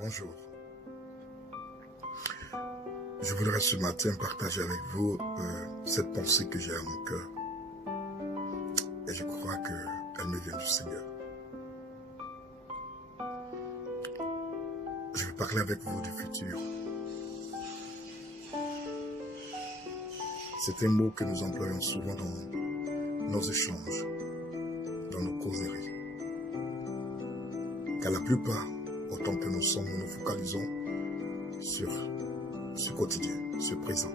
Bonjour. Je voudrais ce matin partager avec vous cette pensée que j'ai à mon cœur. Et je crois qu'elle me vient du Seigneur. Je vais parler avec vous du futur. C'est un mot que nous employons souvent dans nos échanges, dans nos causeries. Car la plupart, autant que nous sommes, nous nous focalisons sur ce quotidien, ce présent.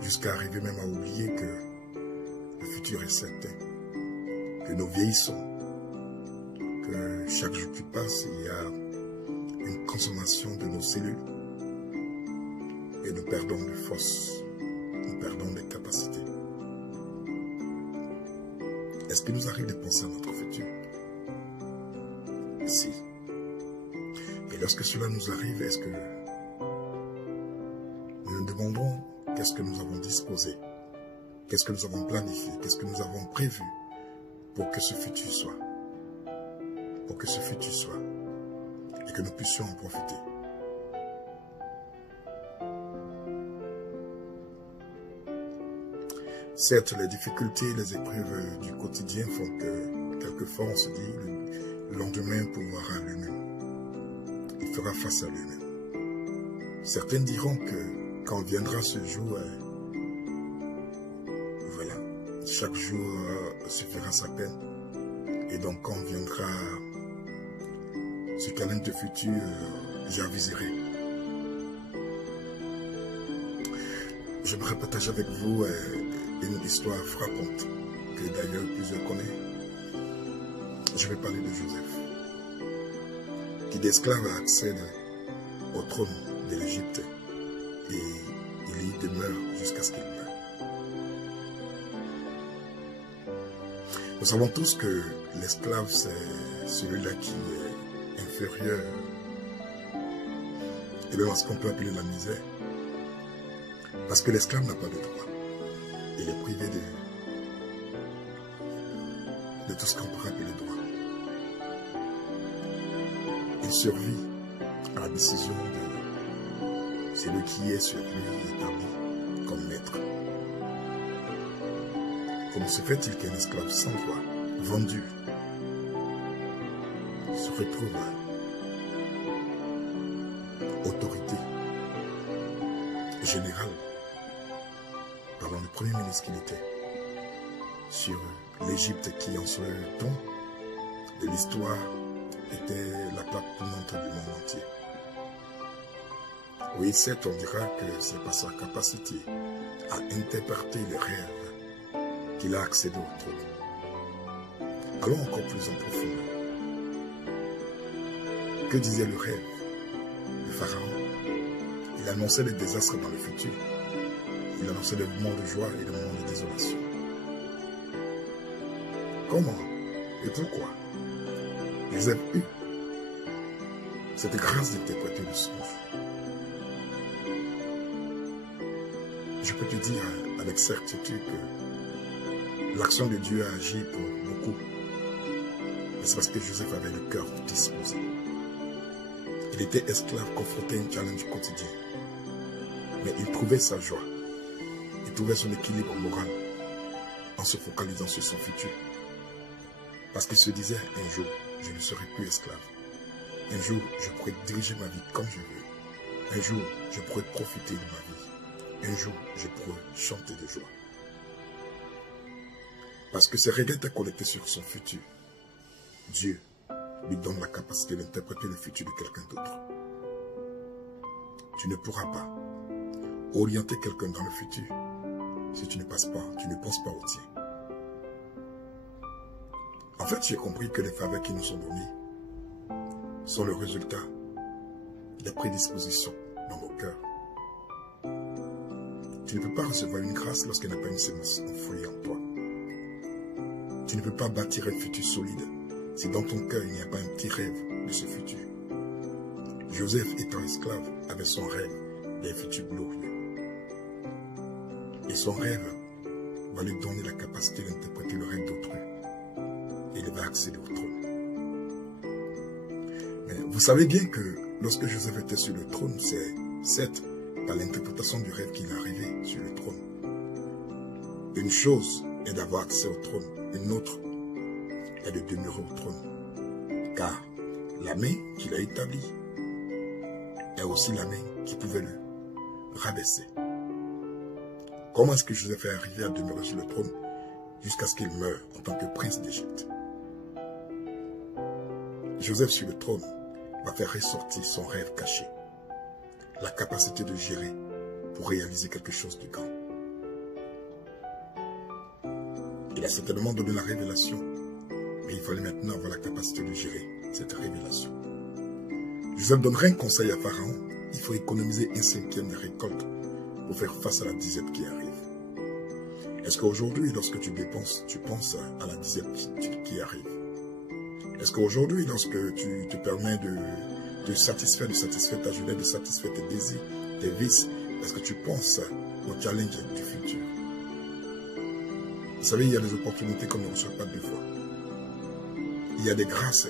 Jusqu'à arriver même à oublier que le futur est certain, que nous vieillissons, que chaque jour qui passe, il y a une consommation de nos cellules et nous perdons de force, nous perdons des capacités. Est-ce qu'il nous arrive de penser à notre futur? Si. Et lorsque cela nous arrive, est-ce que nous nous demandons qu'est-ce que nous avons disposé, qu'est-ce que nous avons planifié, qu'est-ce que nous avons prévu pour que ce futur soit, et que nous puissions en profiter. Certes, les difficultés, les épreuves du quotidien font que quelquefois on se dit le lendemain pourra lui-même. Il fera face à lui-même. Certains diront que quand viendra ce jour, voilà, chaque jour suffira sa peine. Et donc quand viendra ce challenge de futur, j'aviserai. J'aimerais partager avec vous une histoire frappante que d'ailleurs plusieurs connaissent. Je vais parler de Joseph, qui d'esclave accède au trône de l'Égypte et il y demeure jusqu'à ce qu'il meure. Nous savons tous que l'esclave, c'est celui-là qui est inférieur, et même à ce qu'on peut appeler la misère, parce que l'esclave n'a pas de droit. Il est privé de tout ce qu'on pourrait appeler droit. Il survit à la décision de celui qui est sur lui établi comme maître. Comment se fait-il qu'un esclave sans droit, vendu, se retrouve autorité générale, parlant du premier ministre qu'il était, sur l'Égypte qui en ce temps de l'histoire était la plaque tournante du monde entier. Oui, certes, on dira que c'est par sa capacité à interpréter les rêves qu'il a accédé au trône. Allons encore plus en profondeur. Que disait le rêve de Pharaon? Il annonçait les désastres dans le futur. Il annonçait des moments de joie et des moments de désolation. Comment et pourquoi Joseph eut cette grâce d'interpréter le songe? Je peux te dire avec certitude que l'action de Dieu a agi pour beaucoup. Mais c'est parce que Joseph avait le cœur disposé. Il était esclave confronté à un challenge quotidien. Mais il trouvait sa joie. Il trouvait son équilibre moral en se focalisant sur son futur. Parce qu'il se disait, un jour, je ne serai plus esclave. Un jour, je pourrai diriger ma vie comme je veux. Un jour, je pourrai profiter de ma vie. Un jour, je pourrai chanter de joie. Parce que ses regrets étaient connectés sur son futur. Dieu lui donne la capacité d'interpréter le futur de quelqu'un d'autre. Tu ne pourras pas orienter quelqu'un dans le futur si tu ne penses pas au tien. En fait, j'ai compris que les faveurs qui nous sont données sont le résultat des prédispositions dans nos cœurs. Tu ne peux pas recevoir une grâce lorsqu'il n'y a pas une sémence enfouie en toi. Tu ne peux pas bâtir un futur solide si dans ton cœur il n'y a pas un petit rêve de ce futur. Joseph, étant esclave, avait son rêve d'un futur glorieux. Et son rêve va lui donner la capacité d'interpréter le rêve d'autrui. Et il va accéder au trône. Vous savez bien que lorsque Joseph était sur le trône, c'est certes par l'interprétation du rêve qu'il est arrivé sur le trône. Une chose est d'avoir accès au trône, une autre est de demeurer au trône. Car la main qu'il a établie est aussi la main qui pouvait le rabaisser. Comment est-ce que Joseph est arrivé à demeurer sur le trône jusqu'à ce qu'il meure en tant que prince d'Égypte? Joseph sur le trône va faire ressortir son rêve caché, la capacité de gérer pour réaliser quelque chose de grand. Il a certainement donné la révélation, mais il fallait maintenant avoir la capacité de gérer cette révélation. Joseph donnerait un conseil à Pharaon: il faut économiser 1/5 des récoltes pour faire face à la disette qui arrive. Est-ce qu'aujourd'hui, lorsque tu dépenses, tu penses à la disette qui arrive? Est-ce qu'aujourd'hui, lorsque tu te permets de satisfaire ta jeunesse, de satisfaire tes désirs, tes vices, est-ce que tu penses au challenge du futur? Vous savez, il y a des opportunités qu'on ne reçoit pas deux fois. Il y a des grâces,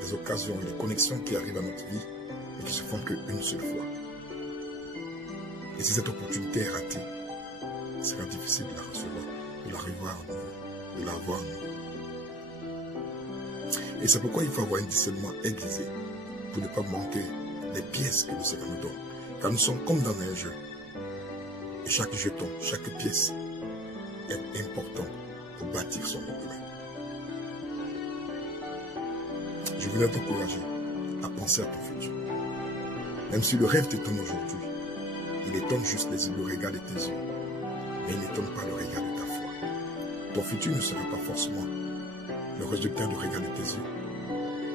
des occasions, des connexions qui arrivent à notre vie et qui se font qu'une seule fois. Et si cette opportunité est ratée, il sera difficile de la recevoir, de la revoir en nous, de la voir en nous. Et c'est pourquoi il faut avoir un discernement aiguisé pour ne pas manquer les pièces que le Seigneur nous donne. Car nous sommes comme dans un jeu. Et chaque jeton, chaque pièce est important pour bâtir son lendemain. Je voulais t'encourager à penser à ton futur. Même si le rêve t'étonne aujourd'hui, il étonne juste le regard de tes yeux, mais il n'étonne pas le regard de ta foi. Ton futur ne sera pas forcément le résultat du regard de tes yeux,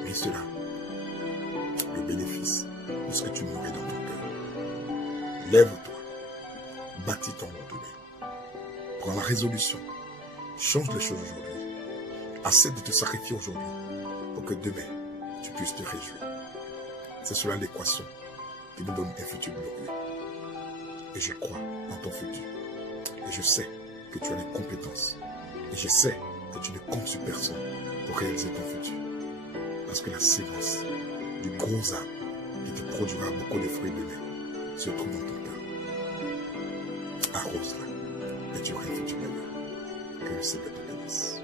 mais cela, le bénéfice de ce que tu nourris dans ton cœur. Lève-toi, bâtis ton lendemain. Prends la résolution, change les choses aujourd'hui. Accepte de te sacrifier aujourd'hui pour que demain, tu puisses te réjouir. C'est cela l'équation qui nous donne un futur glorieux. Et je crois en ton futur. Et je sais que tu as les compétences. Et je sais que tu ne comptes sur personne pour réaliser ton futur. Parce que la sémence du gros arbre qui te produira beaucoup de fruits demain se trouve dans ton cœur. Arrose-la et tu auras un futur meilleur. Que le Seigneur te bénisse.